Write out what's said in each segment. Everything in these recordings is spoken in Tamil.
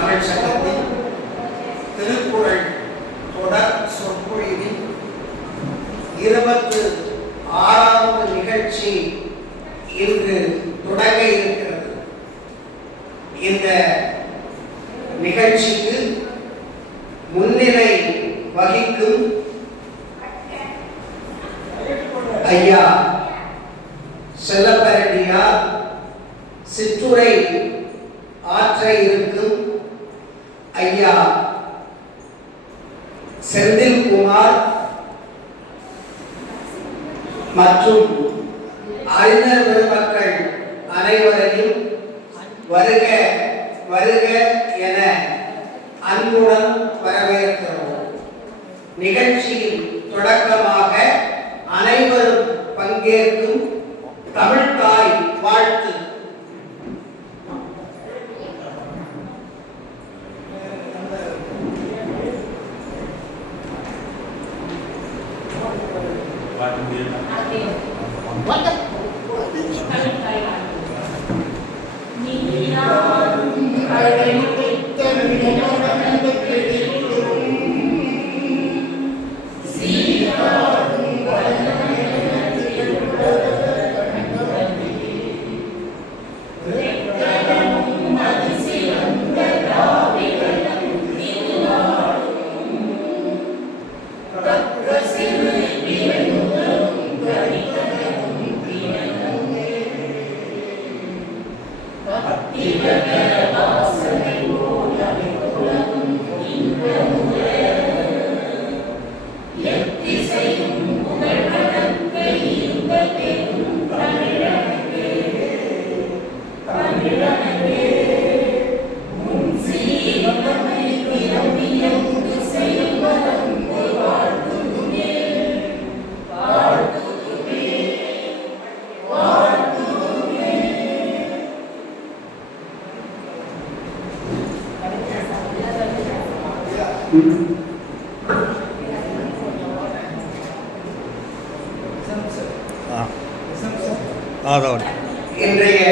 தமிழ் சங்கத்தின் திருக்குறள் தொடர் சொற்பொழிவின் 26வது நிகழ்ச்சி இன்று தொடங்க இருக்கிறது. இந்த நிகழ்ச்சிக்கு முன்னிலை வகிக்கும் ஐயா செல்லப்பரடியார் சிற்றுரை ஆற்ற இருக்கும் ஐயா செந்தில்குமார் மற்றும் அறிஞர் பெருமக்கள் அனைவரையும் வருக வருக என அன்புடன் வரவேற்கிறோம். நிகழ்ச்சியில் தொடக்கமாக அனைவரும் பங்கேற்கும் தமிழ்தாய் வாழ்த்து. இன்றைய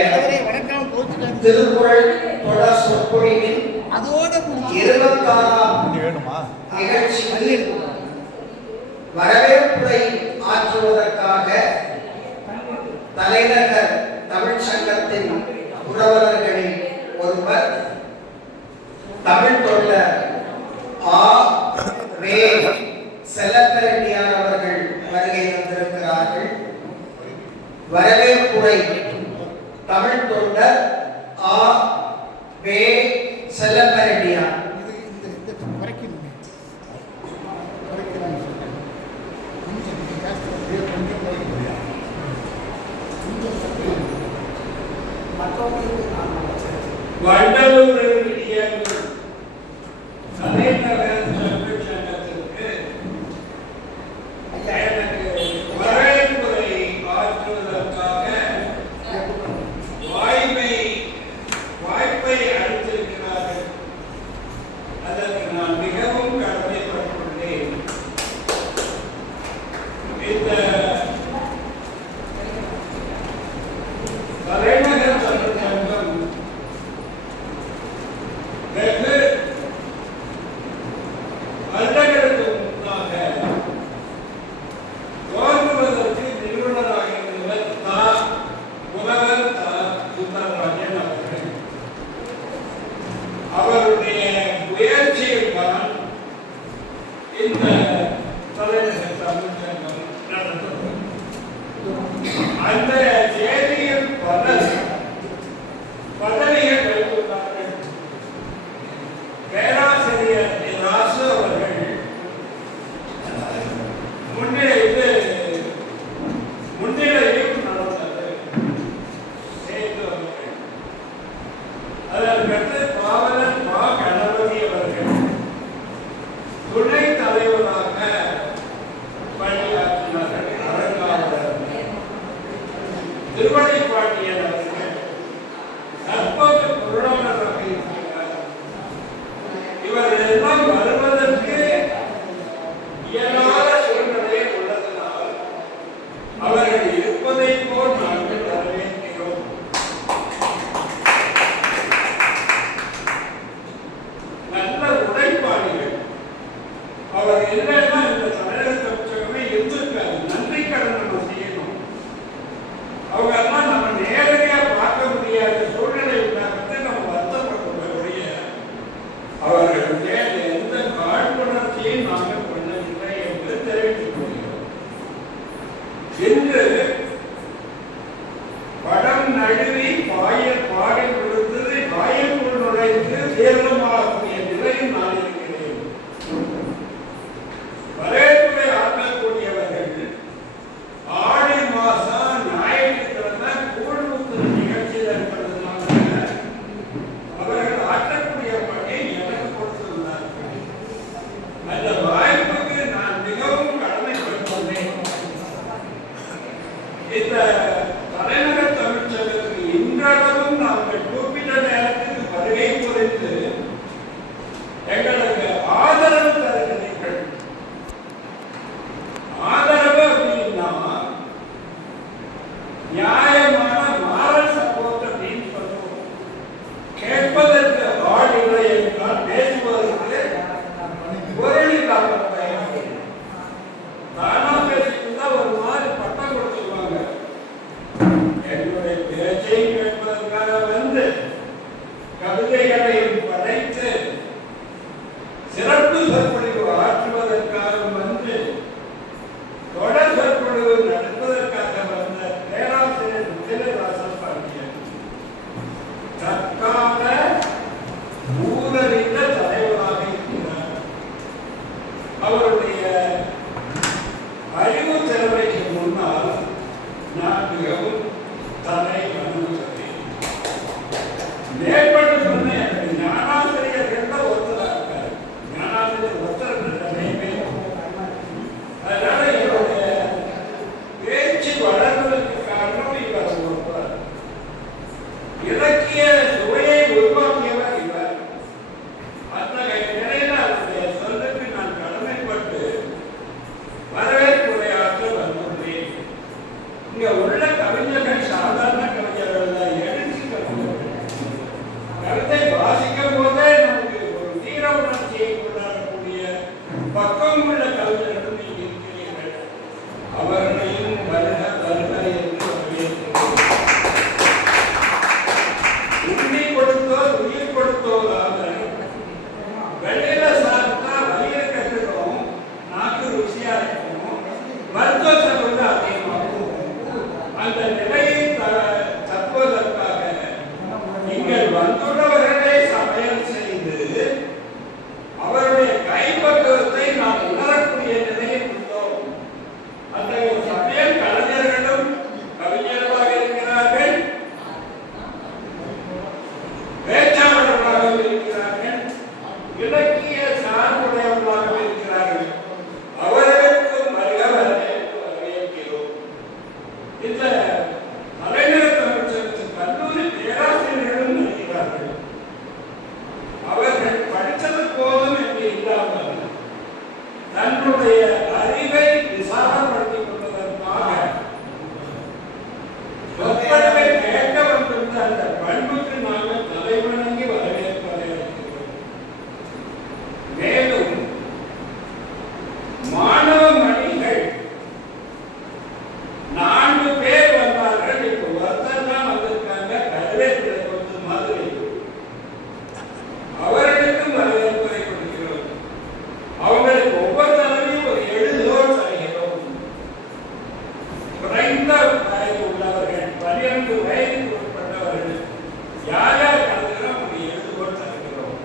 திருக்குறள் தொடர் சொற்பொழிவின் 26ஆம் நிகழ்ச்சியில் வரவேற்புரை ஆற்றுவதற்காக தலைநகர் தமிழ் சங்கத்தின் புரவலர்களில் ஒருவர் தமிழ் தொண்டர் வே. செல்லப்பரடியார் அவர்கள் வருகை தந்திருக்கிறார்கள். வரவேற்புரை தமிழ் தொண்டர் வே. செல்லப்பரடியார். வண்டலூர் வரவேற்புரை ஆற்றுவதற்காக வாய்ப்பை அளித்திருக்கிறார்கள். சொற்பொழிவு ஆற்றுவதற்காக வந்து தொடர் சொற்பொழிவு நடத்துவதற்காக வந்த பேராசிரியர் முதலராசன் பாண்டியன் தற்கால ஊரறிந்த தலைவராக இருக்கிறார். அவருடைய அறிவு திறமைக்கு முன்னால் நான் மிகவும் தலை வணங்குகிறேன். மேற்பட்டு சொன்ன ஞானாசிரியர்கள் தான் ஒருத்தராக இருக்கார். ஞானாசிரியர் ஒருத்தர் நிறைய. அதனால என்னுடைய பேச்சு வளர்வதற்கு காரணம் இவர் ஒருவர். இலக்கிய சுவையை உருவாக்கியவர் இவர். அத்தகைய நிலையில் அவருடைய சொல்லுக்கு நான் கடமைப்பட்டு வரவேற்புரையாற்ற வந்துள்ளேன். இங்க உள்ள கவிஞர்கள் சாதாரண கவிஞர்கள் எழுச்சி கவிஞர்கள். கவிதை வாசிக்கும் போதே நமக்கு ஒரு தீர உணர்ச்சியை கொண்டாடக்கூடிய பக்கம் உள்ள கவிஞர்களும் இங்கே இருக்கிறீர்கள். அவர்களையும் வருக வருக என்று வரவேற்கிறோம். உண்மை கொடுத்தோர் உயிர் கொடுத்தோராக வெளியில சாப்பிட்டா வயிறு கட்டுறோம், நாக்கு ருசியா இருக்கும், மருத்துவ செலவு அதிகமாகும். அந்த நிலையை தப்புவதற்காக நீங்கள் வந்துள்ளவர்களே சமையல் செய்து அவருடைய கைப்பக்குவத்தை நாம் உணரக்கூடிய நிலையை உள்ளோம். அந்த சமையல் கலைஞர்களும் கவிஞர்களாக இருக்கிறார்கள், பேச்சாளர்களாக இருக்கிறார்கள், இலக்கிய சார்புடையவர்களாக இருக்கிறார்கள். அவர்களுக்கும் வருக வரவேற்பு வரவேற்கிறோம். இந்த தலைநகர் தமிழ்ச்சங்கத்தின் கல்லூரி பேராசிரியர்களும் இருக்கிறார்கள். அவர்கள் படித்தது போதும் என்று இல்லாமல் தன்னுடைய அறிவை விசாரப்படுத்திக் கொள்வதற்காக சொற்பொழிவை கேட்க வந்திருந்த அந்த பண்புக்கு நாங்கள் தலைவணங்கி வரவேற்பதை இருக்கிறோம். மேலும் மாணவ மணிகள் 4 பேர் வந்தார்கள். இப்போ ஒருத்தர் தான் வந்திருக்காங்க, வரவேற்புரை கொடுத்த மாதிரி. அவர்களுக்கும் வரவேற்புரை கொடுக்கிறோம். அவங்களுக்கு ஒவ்வொரு தடவையும் ஒரு எழுதுகோள் தருகிறோம். குறைந்த வயது உள்ளவர்கள், 12 வயதுக்கு உட்பட்டவர்கள் யார் யார் கலந்துக்கிறோம் ஒரு எழுதுகோள் தருகிறோம்.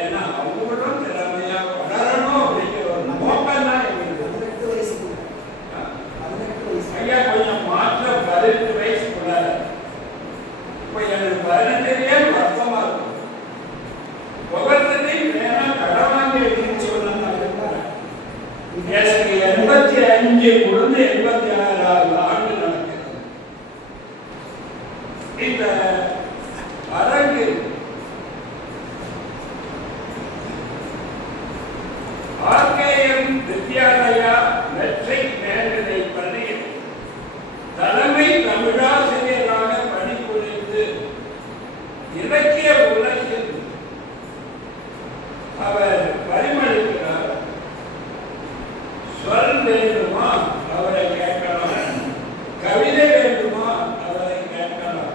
ஏன்னா அவங்களும் திறமையா வளரணும் அப்படிங்கிற ஒரு நோக்கம் தான் எங்களுக்கு. ஐயா கொஞ்சம் மாற்றம் 18 வயசுக்குள்ள. இப்போ எனக்கு 18 வருஷமா இருக்கும். ஒவ்வொருத்தரையும் வேணா கடவாங்க அப்படின்னு சொன்னாங்க. எனக்கு 85 முடிந்து 86 ஆண்டு நடக்கிறது. இந்த அரங்கில் ஆர்கேஎம் வித்யாலயா மெட்ரிக் மேல்நிலை பள்ளியில் தலைமை தமிழாசிரியராக பணிபுரிந்து இலக்கிய உலகில் அவர் பரிமளிக்கிறார். சொல் வேண்டுமா அவரை கேட்கலாம், கவிதை வேண்டுமா அவரை கேட்கலாம்.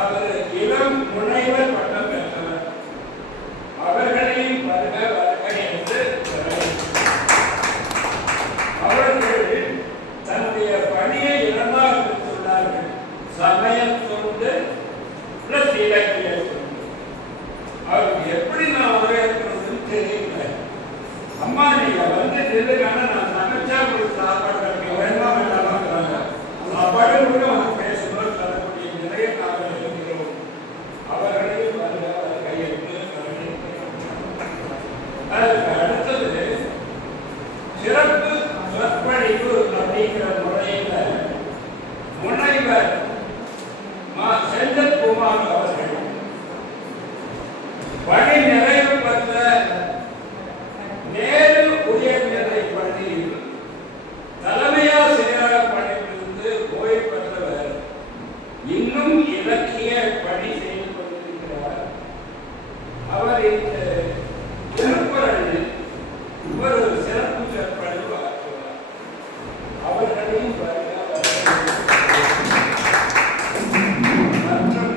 அவர் இளம் முனைவர் பட்டம் பெற்றவர். அவர்களையும் வருக வருக என்று அவர்கள் தன்னுடைய பணியை இரண்டாக பிரித்துள்ளார்கள். சமயம் தொண்டு பிளஸ் இலக்கிய தொண்டு. அவருக்கு எப்படி நான் வரவேற்கிறதுன்னு தெரியல. அம்மா நீங்க வந்து நில்லுக்கான நான் சமைச்சா உங்களுக்கு சாப்பாடு கிடைக்கும், வேண்டாம் வேண்டாமாங்கிறாங்க. சாப்பாடு கூட அவங்க பேசணும் தரக்கூடிய நிலையை நாங்கள் இருக்கிறோம். அவர்களையும் வருக வருக என்று அதுக்கு அடுத்தது சிறப்பு சொற்பொழிவு அப்படிங்கிற முறையில் முனைவர் செந்தில்குமார் அவர்கள் பணி நிறைவு பெற்ற நேரு உயர்நிலை பள்ளியில் தலைமையாசிரியராக பணிபுரிந்து ஓய்வு பெற்றவர். இன்னும் இலக்கிய பணி செய்து கொண்டிருக்கிறார். அவர் இந்த திருக்குறளில் ஒரு சிறப்பு சொற்பொழிவு ஆற்றுவார். அவர்களையும் மற்றும்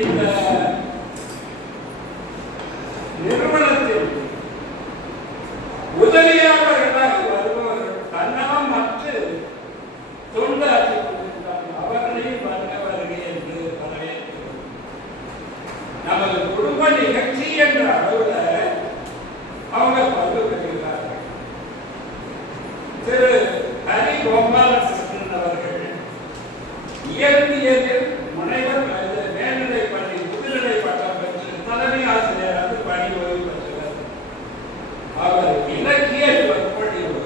இந்த நிறுவன நமது குடும்ப நிகழ்ச்சி என்ற அளவுல அவங்க பங்கு பெறுகிறார்கள். திரு ஹரி கோபாலகிருஷ்ணன் அவர்கள் இயற்பியலில் முனைவர் மேல்நிலை பள்ளி முதுநிலை பட்டம் பெற்று தலைமை ஆசிரியராக பணி ஓய்வு பெற்றவர். அவர் இலக்கிய சொற்பொழிவு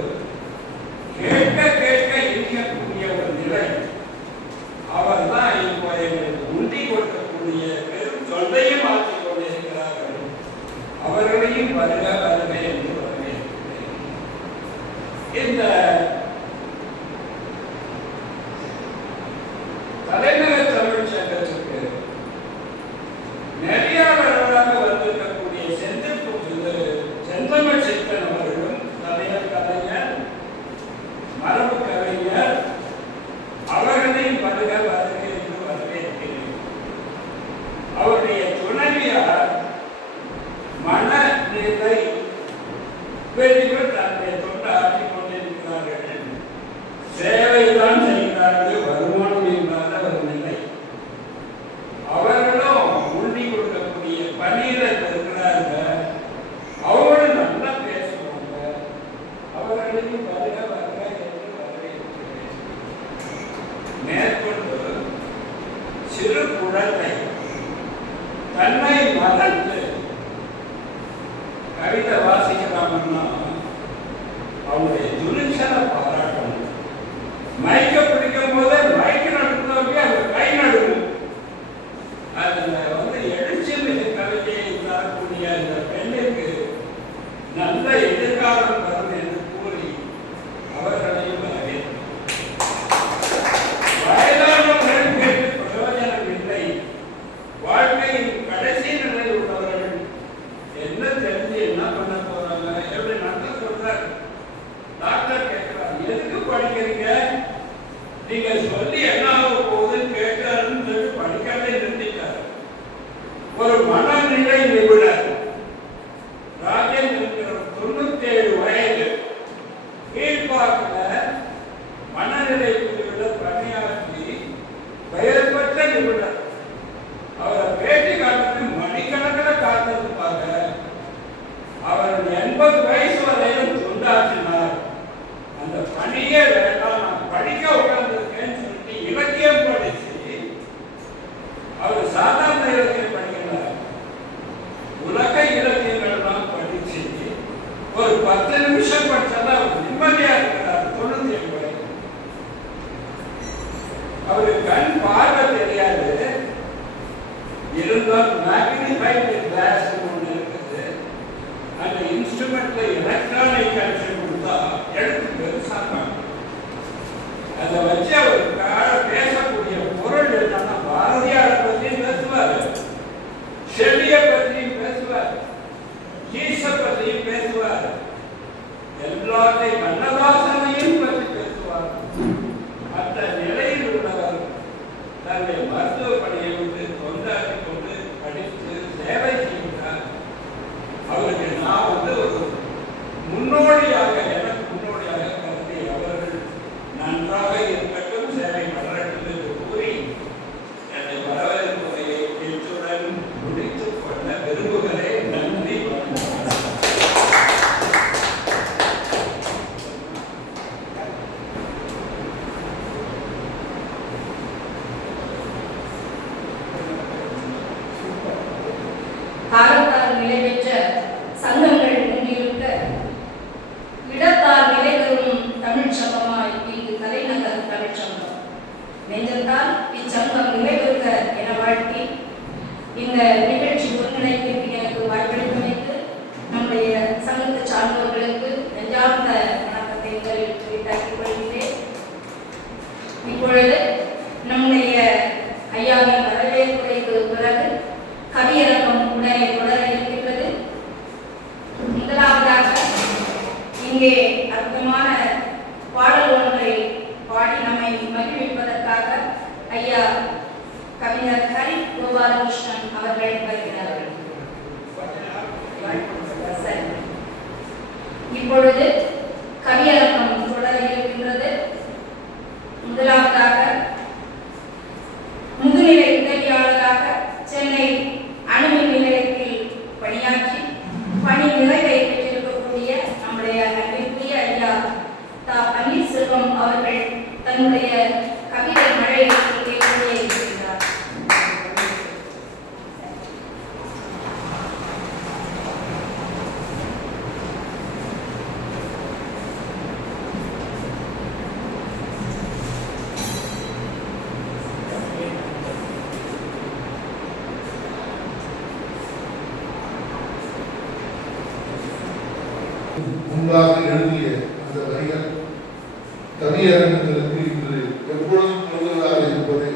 கேட்க கேட்க இனிக்கக்கூடிய ஒரு நிலை. அவர் தான் இப்போ எங்களுக்கு உண்டி கொடுக்கக்கூடிய பெரும் தொல்லையும் ஆற்றிக் கொண்டிருக்கிறார்கள். அவர்களையும் வருக வருக என்று வரவேற்கிறேன். இந்த தலைநகர் தமிழ் சங்கத்திற்கு நெறியாளர்களாக வந்திருக்கக்கூடிய செந்தமிழ் சித்தன் அவர்களும் தலைவர் கலைஞர் மரபு கலைஞர் அவர்களையும் வருக வருக என்று வரவேற்கிறேன். அவருடைய துணைவியார் மனநிலை பெரியவர் தன்னுடைய தொண்டு ஆற்றிக் கொண்டிருக்கிறார்கள். சேவைதான் செய்கிறார்கள், வருமானம் இல்லாத ஒரு நிலை. அவர்களும் உண்டி கொடுக்கக்கூடிய பணியில இருக்கிறார்கள். அவங்களும் நல்லா பேசுவாங்க. அவர்களையும் வருக வருக என்று வரவேற்கிறேன். மேற்கொண்டு சிறு குழந்தை தன்னை மறந்து கவிதை வாசிக்கிறாங்கன்னா அவங்களுடைய துணிச்சலை பாராட்டணும். மைக்க பிடிக்கும் போதே மைக்கு நடத்துறவங்க அவங்க கை நடுவும். அதுல எழுச்சி மிகு கவிதையை தரக்கூடிய அந்த பெண்ணுக்கு நல்ல எதிர்காலம் வரும் என்று கூறி அவர்களையும் வரவேற்கிறேன். வயதானவர்களுக்கு பிரயோஜனம் இல்லை. வாழ்க்கையின் கடைசி நிலையில் உள்ளவர்கள் என்ன தெரிஞ்சு என்ன பண்ண போறாங்க? எப்படி நல்லா சொல்றாரு. டாக்டர் கேட்கிறார், எதுக்கு படிக்கிறீங்க? நீங்க சொல்லி என்ன ஆக போகுதுன்னு கேட்கிறாருன்னு சொல்லி படிக்கிறதே நிறுத்திட்டார். ஒரு மனநிலை நிபுணர் ராஜேந்திரன் 97 வயது கீழ்பார்க்கல மனநிலை பிரிவில் பணியாற்றி பெயர் பெற்ற நிபுணர். அவரை பேட்டி காட்டுறது மணிக்கணக்கில் காத்திருப்பாங்க. அவர் 80 வயசு வரையிலும் தொண்டாற்றினார். அந்த பணியே வேண்டாம், நான் படிக்க உட்கார்ந்துருக்கேன்னு சொல்லிட்டு இலக்கியம் படிச்சு அவர் சாதாரண இலக்கியம் படிக்கிறார். உலக இலக்கியங்கள்லாம் படிச்சு ஒரு 10 நிமிஷம் படிச்சாதான் அவர் நிம்மதியா இருக்கிறார். 97 வயது. அவருக்கு கண் பார்வை தெரியாது. இருந்தால் மேக்னிஃபைடு கிளாஸ் ஒன்று இருக்குது. அந்த இன்ஸ்ட்ருமெண்ட்ல எலக்ட்ரானிக் கனெக்ஷன் கொடுத்தா எடுத்து பெருசாக அதை வச்சு அவருக்காக பேசக்கூடிய பொருள் என்னன்னா பாரதியாரை பற்றியும் பேசுவார், ஷெல்லியை பற்றியும் பேசுவார், ஈசை பற்றியும் பேசுவார், எல்லாத்தையும் கண்ணதாசனையும் பற்றி பேசுவார். அந்த நிலையில் உள்ளவர் தன்னுடைய மருத்துவ பணியை விட்டு தொண்டாற்றி கொண்டு படித்து சேவை செய்கிறார். அவருக்கு நான் ஒரு முன்னோடியாக எனக்கு முன்னோடியாக கருதி அவர்கள் நன்றாக இருக்கட்டும், சேவை வளரட்டும் என்று கூறி என்னை வரவேற்புரையை இத்துடன் முடித்துக் கொள்ள விரும்புகிறேன். நன்றி. காலத்தால் நிலை பெற்ற சங்கங்கள் ஒன்றிருக்க இடத்தால் நிலை பெறும் தமிழ் சங்கமாய் இங்கு தலைநகர் தமிழ் சங்கம். நெஞ்சத்தால் இச்சங்கம் நிலை பெறுக என வாழ்த்தி இந்த நிகழ்ச்சி ஒருங்கிணைப்பிற்கு எனக்கு வாய்ப்பளித்தமைக்கு நம்முடைய சங்கத்தை சார்ந்தவர்களுக்கு நெஞ்சார்ந்த வணக்கத்தை முதலில் குறித்தாக்கிக் கொள்கிறேன். இப்பொழுது நம்முடைய ஐயாவின் வரவேற்புரைக்கு பிறகு கவியரங்கம் உடனே தொடர இருக்கின்றது. முதலாவதாக இங்கே அற்புதமான பாடல் ஒன்றை பாடி நம்மை மகிழ்விப்பதற்காக ஐயா கவிஞர் ஹரி கோபாலகிருஷ்ணன் அவர்கள் வருகிறார்கள். இப்பொழுது கவியரங்கம் தொடர இருக்கின்றது. முதலாவதாக முதுநிலை உதவியாளராக சென்னை அனுமதி முன்பாக எழுதிய அந்த வரிகள் கவியரங்கங்களுக்கு இன்று எப்பொழுதும் பொருளாக இருப்பது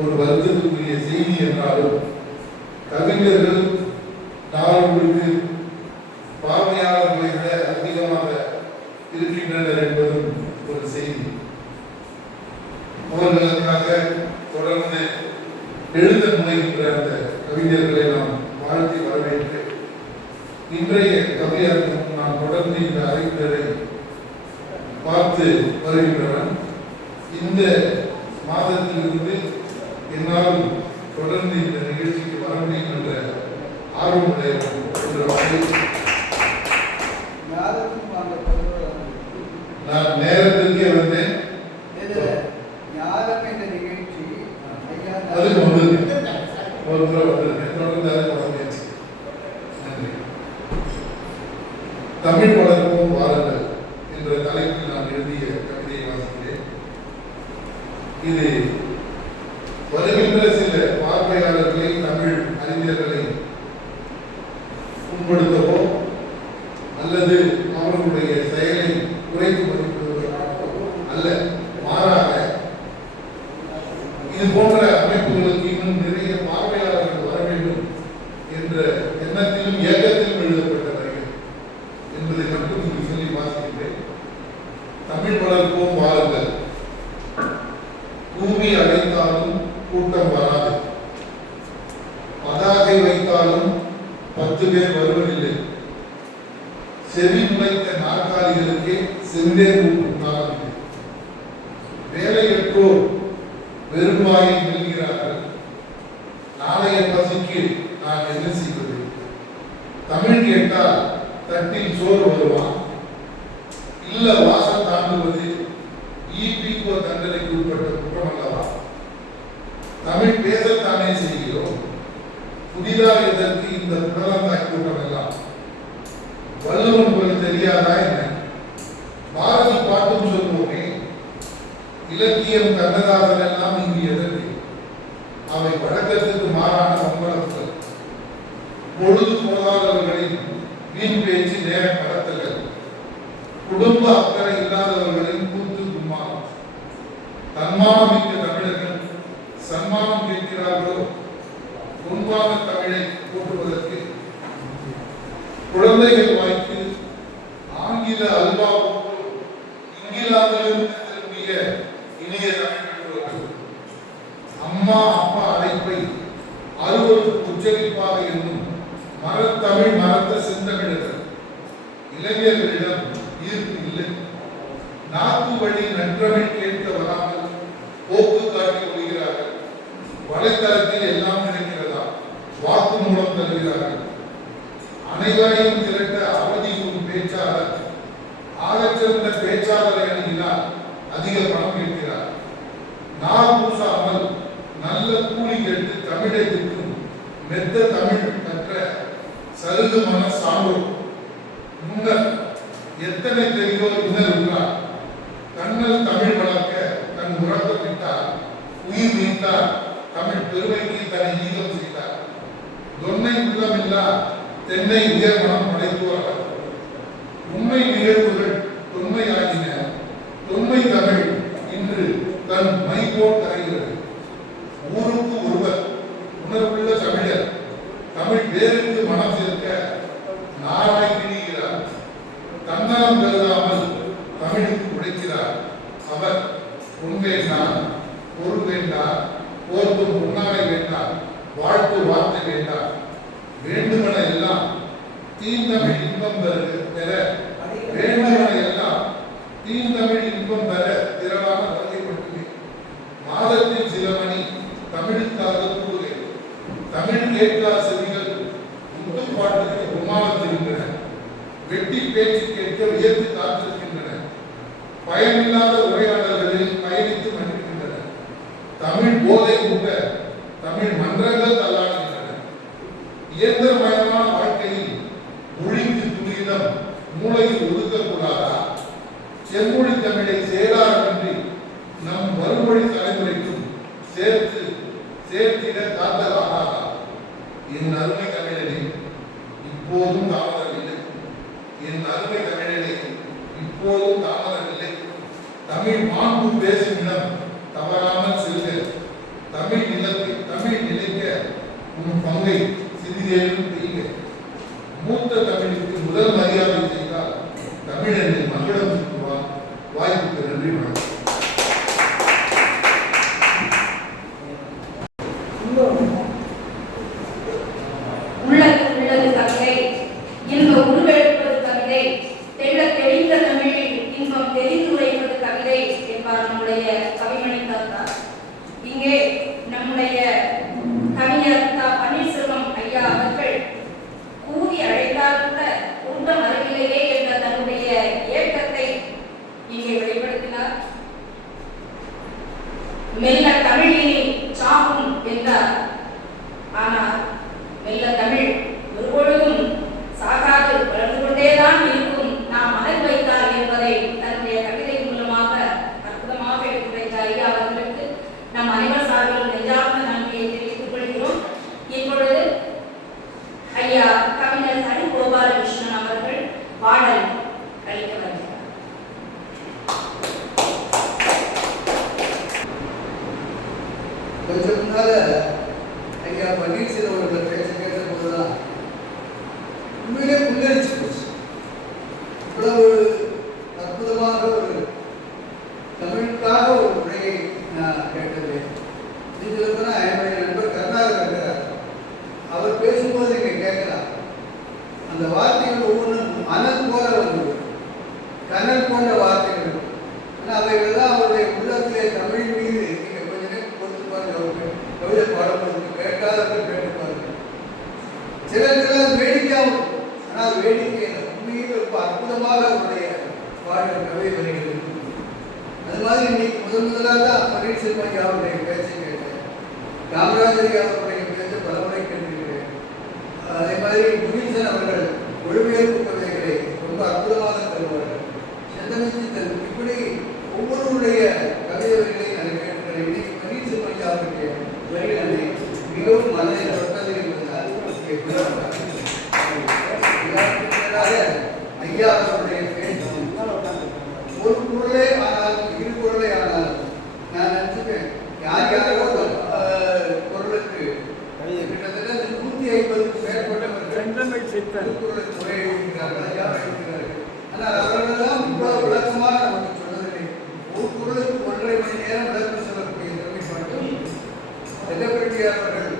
ஒரு வருத்தத்துக்குரிய செய்தி என்றாலும் கவிஞர்கள் நாளொன்றுக்கு பார்வையாளர்களை விட அதிகமாக இருக்கின்றனர் என்பதும் ஒரு செய்தி. அவர்களுக்காக தொடர்ந்து எழுத முனைகின்ற அந்த கவிஞர்களை நாம் வாழ்த்தி வரவேற்று இன்றைய கவியரங்கம் நான் தொடர்ந்து இந்த அறிஞரை பார்த்து வருகின்றவன். இந்த மாதத்திலிருந்து என்னால் தொடர்ந்து இந்த நிகழ்ச்சிக்கு வர முடியும் என்ற ஆர்வமுடையவன் என்ற வகையில் நான் நேரத்திற்கே வந்தேன். அதுக்கு வந்து ஒரு முறை வந்திருக்கேன். தொடர்ந்து அதை தொடர்ந்து நன்றி. தமிழ் வளர்ப்போம் வாருங்கள் என்ற தலைப்பில் நான் எழுதிய கவிதையை வாசிக்கிறேன். இது வருகின்ற சில பார்வையாளர்களை தமிழ் அறிஞர்களை புண்படுத்தவோ அல்லது அவர்களுடைய செயலை குறைத்து மதிப்பிடுவதற்கோ அல்ல, மாறாக இது போன்ற அமைப்புகளுக்கு இன்னும் நிறைய பார்வையாளர்கள் வர வேண்டும் என்ற எண்ணத்திலும் இயக்கத்திலும் எழுதப்பட்ட வரிகள் என்பதை மட்டும் இங்கு சொல்லி வாசிக்கின்றேன். தமிழ் வளர்ப்போம் வாருங்கள். பூமி அடைத்தாலும் கூட்டம் வராது, பதாகை வைத்தாலும் 10 பேர் வருவதில்லை, செவி முளைத்த நாற்காலிகளுக்கே செந்தேர் ஊற்றுகிறார்கள், வேலையற்றோர் வெறுமாயை வெல்கிறார்கள், நாளைய பசிக்கு நான் என்ன செய்வது? தமிழ் கேட்டால் தட்டில் சோறு வருவான், இல்ல வாசல் தாண்டுவது ஈபிகோ தண்டனைக்கு உட்பட்ட குற்றம் அல்லவா? தமிழ் பேசத்தானே செய்கிறோம், புதிதாக இதற்கு இந்த புடலந்தாய் கூட்டம் எல்லாம்? வள்ளுவன் உங்களுக்கு தெரியாதா என்ன? பாரதி பாட்டும் சொல்வோமே, இலக்கியம் கண்ணதாசன் எல்லாம் இங்கு எதற்கு? அவை வழக்கத்துக்கு மாறான சம்பளங்கள், பொழுது போதாதவர்களின் வீண் பேச்சு, நேர கடத்தல்கள், குடும்ப அக்கறை இல்லாதவர்களின் கூத்து கும்மானம். தன்மானமிக்க தமிழர்கள் சன்மானம் கேட்கிறார்களோ? முன்பான தமிழை போற்றுவதற்கு குழந்தைகள் வாய்க்கு ஆங்கில அல்வா இங்கிலாந்திலிருந்து திரும்பிய இனிய தமிழ் பெற்றோர்கள் அம்மா அப்பா அழைப்பை அறுவருக்கு உச்சரிப்பாக என்னும் மரத்தமிழ் மரத்த செந்தமிழர்கள் இளைஞர்களிடம் ஈர்ப்பு இல்லை. நாக்கு வழி நற்றமிழ் கேட்க வராமல் போக்கு காட்டி வருகிறார்கள். வலைத்தளத்தில் எல்லாம் கிடைக்கிறதா? வாக்கு மூலம் தருகிறார்கள். அனைவரையும் திரட்ட அவதி ஒரு பேச்சாளர் ஆகச்சிறந்த பேச்சாளரை அணுகினார், அதிக பணம் கேட்கிறார். நாள் பூசாமல் நல்ல கூலி கேட்டு தமிழை விற்கும் மெத்த தமிழ் கற்ற சருகு மன சான்றோர் முன்னர் எத்தனை தெரிந்தோ இன்னர் உள்ளார். கண்ணல் தமிழ் வளர்க்க தன் உறக்கம் விட்டார், உயிர் நீத்தார், தமிழ் பெருமைக்கு தன்னை ஈகம் செய்தார். தொன்னை உள்ளமில்லா தென்னை உயர் மனம் படைத்தோர் அவர். உண்மை நிகழ்வுகள் தொன்மையாகின, தொன்மை தமிழ் இன்று தன் மைபோல் கரைகிறது. ஊருக்கு ஒருவர் உணர்வுள்ள தமிழர் தமிழ் வேருக்கு மனம் சேர்க்க நாராய் கிணிகிறார். தன்னலம் கருதாமல் தமிழுக்கு உழைக்கிறார். அவர் பொன் வேண்டார், பொருள் வேண்டார், போர்த்தும் பொன்னாடை வேண்டார், வாழ்த்து வார்த்தை வேண்டார். வேண்டுமென எல்லாம் தீந்தமிழ் இன்பம் பெற வேண்டுமென எல்லாம் தீந்தமிழ் இன்பம் பெற திரளான வருகை மட்டுமே. மாதத்தில் சில மணி தமிழுக்காக கூறுகிறேன். தமிழ் கேட்கா செவிகள் முத்துப்பாட்டுக்கு உமாவத்திருக்கின்றன. வெட்டி பேச்சு கேட்க வியர்த்து காத்திருக்கின்றன. பயனில்லாத உரையாடல்களில் பயணித்து மன்னிக்கின்றன. தமிழ் போதை கூட்ட தமிழ் மன்றங்கள் தள்ளாடுகின்றன. இயந்திரமயமான வாழ்க்கையில் மொழிக்கு துரிதம் மூளையில் ஒதுக்கக்கூடாதா? செம்மொழி தமிழை சேராரமின்றி நம் மறுமொழி தலைமுறைக்கும் சேர்த்திட காத்தலாகாதா? என் அருமை தமிழனே, இப்போதும் தாமதம் இல்லை. என் அருமை தமிழனை இப்போதும் தாமதமில்லை. தமிழ் மாண்பு பேசும் இடம் தவறாமல் செல்க. தமிழ் நிலைக்க உன் பங்கை சிறிதேனும் செய்க. மூத்த தமிழுக்கு முதல் மரியாதை செய்தால் தமிழனை மங்களம் சுற்றுவார். வாய்ப்புக்கு நன்றி. வணக்கம். உள்ளது கவிதை, இன்ப உருவெடுப்பது கவிதை, தெள்ளத் தெளிந்த தமிழில் இன்பம் தெரிந்து உரைப்பது கவிதை என்பார் நம்முடைய கவிமணி தாத்தா. இங்கே நம்முடைய கவிஞர் தா. பன்னீர்செல்வம் ஐயா அவர்கள் கூறி அழைத்தால் கூட கூட்டம் அருகிலேயே என்ற தன்னுடைய இயக்கத்தை இங்கே வெளிப்படுத்தினார். மெல்ல தமிழினி சாகும் என்றார். ஆனால் மெல்ல தமிழ் ஒருபொழுதும் சாகாது, வளர்ந்து கொண்டேதான் இருக்கும் நாம் மனதில் வைத்தால் என்பதை தன்னுடைய கவிதை மூலமாக அற்புதமாக எடுத்துரைத்த ஐயா அவர்களுக்கு நம் அனைவர் சார்பில் நெஞ்சார்ந்த நன்றியை தெரிவித்துக் கொள்கிறோம். இப்பொழுது ஐயா கவிஞர் ஹரி கோபாலகிருஷ்ணன் அவர்கள் பாடல் அளிக்க வருகிறார். கொஞ்சம் முன்னால ஐயா பன்னீர்செல்வம் அவர்கள் பேச கேட்ட போதுதான் உண்மையிலே புல்லரிச்சு போச்சு. இவ்வளவு அற்புதமாக ஒரு தமிழுக்காக ஒரு உரையை நான் கேட்டது. இதுல என்னுடைய நண்பர் கருணாகர் இருக்கிறார். அவர் பேசும்போது நீங்க கேட்கலாம், அந்த வார்த்தைகள் ஒவ்வொன்றும் அனல் போல வந்தது, கனல் போன்ற வார்த்தைகள். ஆனால் அவைகள்லாம் அவருடைய உள்ளத்திலே தமிழின் மீது நீங்க கொஞ்ச நேரம் கொடுத்து பாருங்க. கவிதை பாடும்போது கேட்காதவர்கள் கேட்டுப்பார்கள். சிலருக்கெல்லாம் வேடிக்கையாகும், ஆனால் வேடிக்கை உண்மையில் ரொம்ப அற்புதமாக அவருடைய பாடுற கவிதை வரிகள். அது மாதிரி இன்னைக்கு முதலாக தான் பன்னீர்செல்வம் ஐயா அவருடைய பேச்சை கேட்டேன். காமராஜர் அவருடைய பேச்சை பலமுறை கேட்டிருக்கிறேன். அதே மாதிரி முகில்சன் அவர்கள் மொழிபெயர்ப்பு கவிதைகளை ரொம்ப அற்புதமாக தருவார்கள். செந்தமிச்சு தரும். இப்படி ஒவ்வொருவருடைய கவிதை வரிகளை நான் கேட்டிருக்கிறேன். இன்னைக்கு பன்னீர்செல்வம் ஐயா அவருடைய வரிகளை மிகவும் மனதை தொட்டது என்பதனால் ஐயா அவருடைய பேச்சு ஒரு குரலே ஆனாலும் இரு குரலே ஆனாலும் நான் நினைச்சுப்பேன் யார் யாரோ குரலுக்கு கிட்டத்தட்ட 150க்கும் மேற்பட்டவர்கள் குரலுக்கு உரை எழுதுகிறார்கள், ஐயா எழுதுகிறார்கள். ஆனால் அவர்களெல்லாம் இவ்வளவு விளக்கமாக நமக்கு சொன்னதில்லை. ஒரு குரலுக்கு 1.5 மணி நேரம் விளக்கம் சொல்லக்கூடிய திறமை மட்டும் செல்லப்பட்டியார் அவர்கள்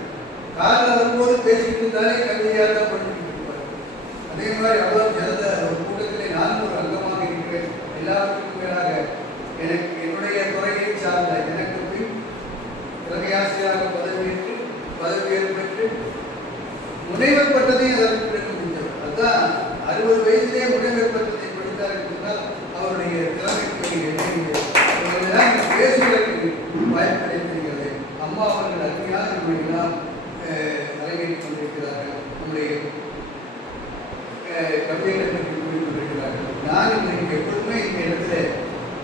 காரில் வரும்போது பேசிட்டு தானே கவிதையாக தான் படிச்சுட்டு இருப்பார். அதே மாதிரி அவ்வளவு சிறந்த ஒரு கூட்டத்திலே நான் ஒரு அங்கமாக இருக்கிறேன். எல்லாவற்றுக்கும் மேலாக எனக்கு என்னுடைய துறையை சார்ந்த எனக்கு பின் தலைமையாசிரியராக பதவியேற்று பெற்று முனைவர் பட்டத்தை அதற்கு பிறகு முடிந்தவர். அதுதான் 60 வயதிலே முனைவர் பட்டத்தை படித்தார் என்றால் அவருடைய திறமைக்கு பேசுவதற்கு வாய்ப்பு கிடைத்திருக்கிறது. அம்மா அவர்கள் அருமையான நம்மையெல்லாம் அரங்கேற்றிக் கொண்டிருக்கிறார்கள். நம்முடைய கவிதைகளை பற்றி கூறிக்கொண்டிருக்கிறார்கள். நான் இன்றைக்கு எப்பொழுதுமே இந்த இடத்துல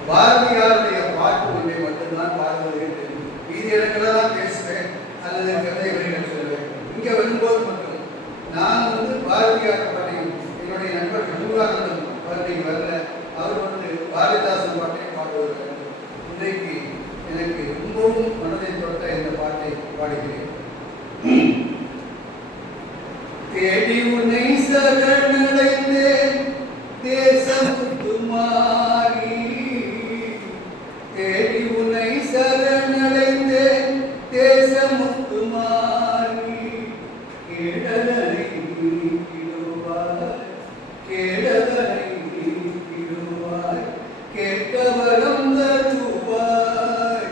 பாரதியாருடைய பாட்டு ஒன்றை மட்டும்தான் பாடுவது என்று மீதி இடங்களெல்லாம் பேசுவேன் அல்லது கவிதை வரிகள் சொல்வேன். இங்கே வரும்போது மட்டும் நான் பாரதியார் பாட்டையும் என்னுடைய நண்பர் சண்முகானந்தம் பாட்டையும் வரல, அவர் பாரதிதாசன் பாட்டையும் பாடுவார்கள். இன்றைக்கு எனக்கு ரொம்பவும் மனதை தொட்ட இந்த பாட்டை பாடுகிறேன். தேடி உன்னை சரணடைந்தேன் தேசமுத்து மாறி, தேடி உன்னை சரணடைந்தேன் தேசமுத்து மாறி, கேடதனை நீக்கிடுவாய் கேடதனை நீக்கிடுவாய் கேட்கவரம் தருவாய்,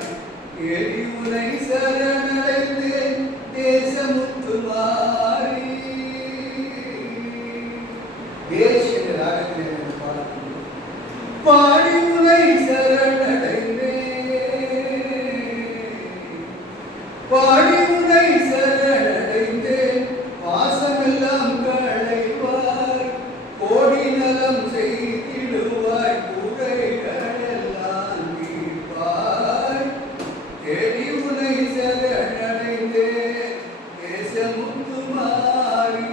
தேடி உன்னை சரணடைந்தேன் தேசமுத்து மாறி. தேசிய ராகத்திலே பாடி உன்னை சரணடைந்தேன், பாடி உன்னை சரணடைந்தேன், பாசமெல்லாம் களைவாய் கோடி நலம் செய்திடுவாய் குறைகளெல்லாம் தீர்ப்பாய், தேடி உன்னை சரணடைந்தேன் தேசமுத்து மாறி.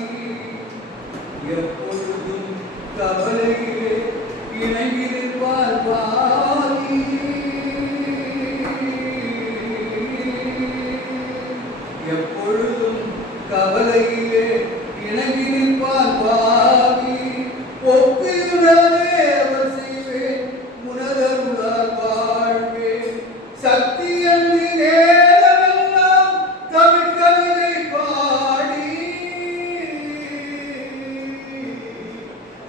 எப்பொழுதும் கவலையிலே இணங்கியிருப்பார் பாவி. எப்பொழுதும் கவலையிலே இணங்கி நிற்பார் பாவி. ஒப்பியுடனே அவர் செய்வேன் உனதருளால் வாழ்வேன். சக்தி என்று நேரமெல்லாம் தமிழ் கவிதை பாடி,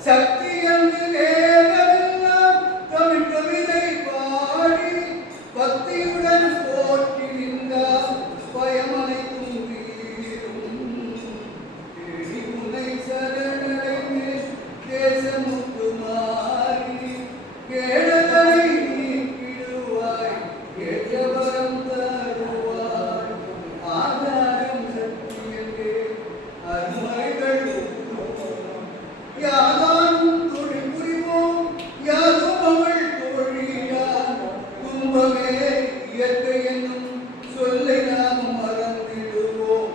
சக்தி என்று நேரமெல்லாம் தமிழ் கவிதை பாடி, பக்தியுடன் போற்றி நின்றார் பயமனைக்கும் தீரும். தேடி உன்னை சரணடைந்தேன் தேசமுக்கு மாறி, கேடலை நீக்கிடுவாய் கேட்டவரம் தருவாய். ஆதாரம் சக்தியலே அருமைகள் யாதானும் தொழில் புரிவோம் யாதும் அவள் தொழிலான். துன்பமே இயற்கை என்னும் சொல்லை நாம் மறந்திடுவோம்.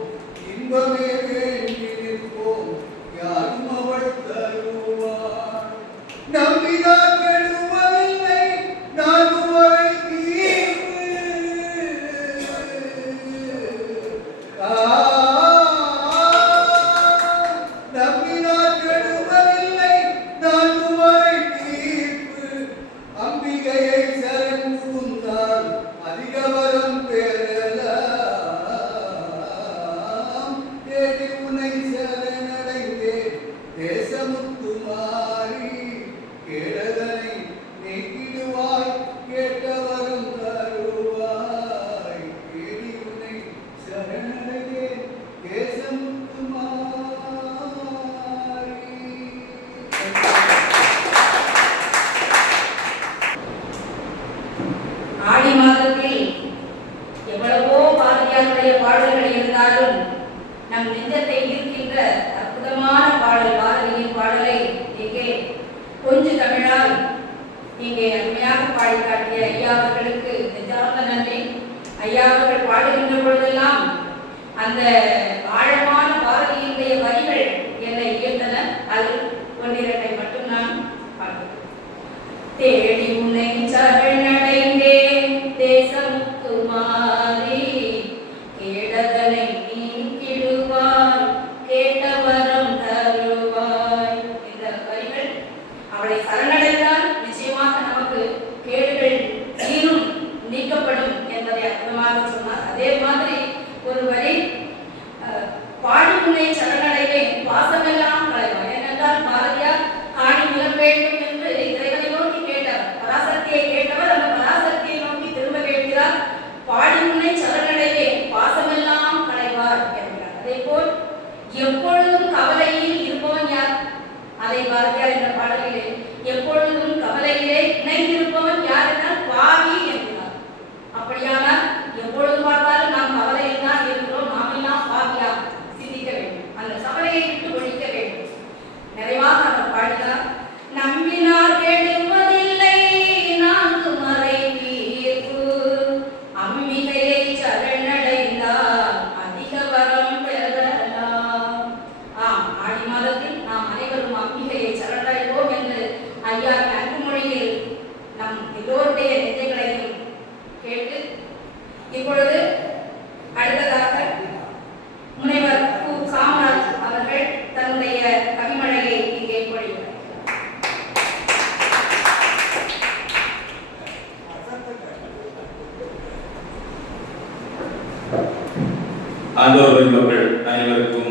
இன்பமே வேண்டி நிற்போம் யாரும் அவள் தருவாள். நம்பினார் கெடுவதில்லை நாகுவரை தீர்வு. நம்பினார் கெடுவதில்லை நாகுவரை தீர்ப்பு. அம்பிகையை சரண் புகுந்தால் அதிக வரம் பெறலாம். தேடி உன்னை சரணடைந்தேன் தேசமுத்து மாறி, கேடதனை நீக்கிடுவாய் கேட்டவரம் தருவாய். தேடி உன்னை சரணடைந்தேன் தேசமுத்து மாறி. ஆடி மாதத்தில் எவ்வளவோ பாரதியாருடைய பாடல்கள் இருந்தாலும் நம் நெஞ்சத்தை ஈர்க்கின்ற அற்புதமான பாடல் பாரதியின் பாடலை இங்கே கொஞ்சு தமிழால் இங்கே அருமையாக பாடி காட்டிய ஐயா அவர்களுக்கு நெஞ்சார்ந்த நன்றி. ஐயா அவர்கள் பாடுகின்ற பொழுதெல்லாம் அந்த ஆழமான பாரதியினுடைய வரிகள் என்னை ஈர்த்தன. அது ஒன்றிரண்டை மட்டும் நான் பார்க்கிறேன். தேடி உன்னை சரணடைந்தேன் தேசமுக்கு மாறி, கேடதனை நீக்கிடுவாய் கேட்டவரம் தருவாய். இந்த வரிகள் அவளை சரணடைந்தால் நிச்சயமாக நமக்கு கேடுகள் தீரும் நீக்கப்படும் என்பதை அற்புதமாக சொன்னார். அதே மாதிரி ஒரு வரி பாடி உன்னை சரணடைவேன் வாசமெல்லாம் களைவாய். ஏனென்றால் பாரதியார் காணி நிலம் வேண்டும் என்று இறைவனை நோக்கி கேட்டவர், பராசக்தியை கேட்டவர். அந்த பராசக்தியை நோக்கி திரும்ப கேட்கிறார், பாடி உன்னை சரணடைவேன் வாசமெல்லாம் களைவார் என்கிறார். அதே போல் எப்பொழுதும் கவலையில் இருப்பவன் யார்? அதை பாரதியார் இந்த பாடலிலே எப்பொழுதும் கவலையிலே இணைந்திருப்பவன் யார் என்றால் பாவி என்கிறார். அப்படியானால் எப்பொழுதும் பார்த்தாலும் நாம் கவலையில் தான் இருக்கிறோம். நாம் எல்லாம் பாவியா சிந்திக்க வேண்டும். அந்த கவலையை விட்டு ஒழிக்க வேண்டும். நிறைவாக அவர் பாடினார், நம்பினார் கெடுவதில்லை நான்கு மறை தீர்ப்பு. அம்பிகையை சரணடைந்தால் அதிக வரம் பெறலாம். ஆம், ஆடி மாதத்தில் நாம் அனைவரும் அம்பிகையை சரணடைவோம் என்று ஐயா அன்பு மொழியில் நம் எல்லோருடைய நெஞ்சங்களையும் கேட்டு இப்பொழுது அடுத்ததாக முனைவர் கு. காமராஜ் அவர்கள் தன்னுடைய கவிமழையை இங்கே பொழிவார். ஆண்டவரின் மக்கள் அனைவருக்கும்